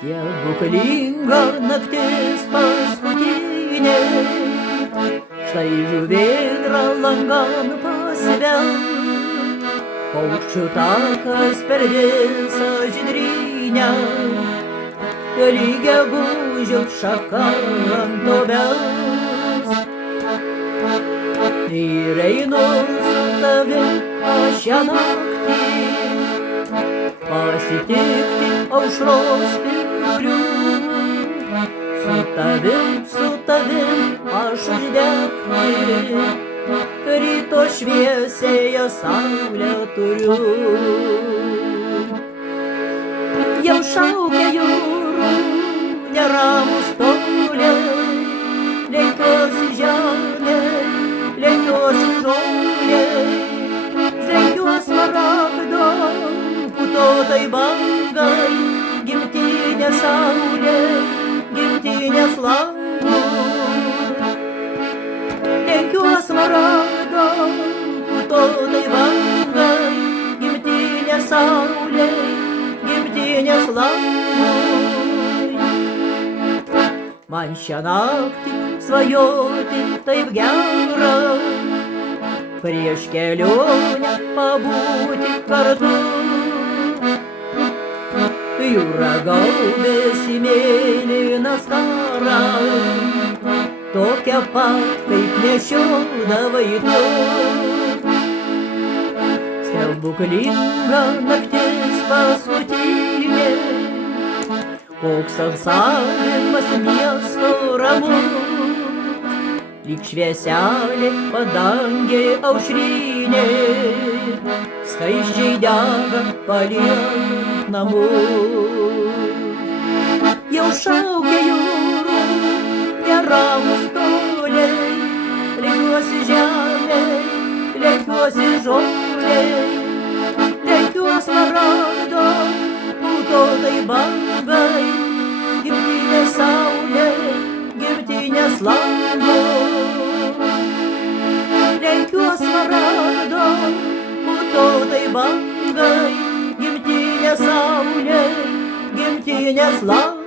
Stebuklinga naktis paskutinė, štai žuvėdra langan pasibel, paukščių takas per visą žydrynę, lyg gegužio šaka ant obels. Ir einu su tavim aš šią naktį, pasitikti aušros spindulių. Su tavim aš uždegti ryto šviesėje saulę turiu. Jau šaukia jūrų neramus toliai, lenkiuosi žemė, lenkiuosi žolei, žengiuos smaragdo putotai bangai, gimtinė saulė, gimtinės langų. Lenkiuos smaragdo putotai bangai, gimtinė saulė, gimtinės langų. Man šią naktį svajoti taip gera, prieš kelionę pabūti kartu. Jūra gaubėsi mėlyna skara, tokia pat kaip nešiodavai tu. Stebuklinga naktis paskutinė, koks alsavimas miesto ramus, lyg švieselė padangė aušrinė, skaisčiai dega paliekant namus. Jau šaukia jūrų neramus toliai, lenkiuosi žemė, lenkiuosi žolei, lenkiuos smaragdo putotai bangai, gimtinės saulė, gimtinės langų. Lenkiuos smaragdo putotai bangai, gimtinės saulė, gimtinės langų.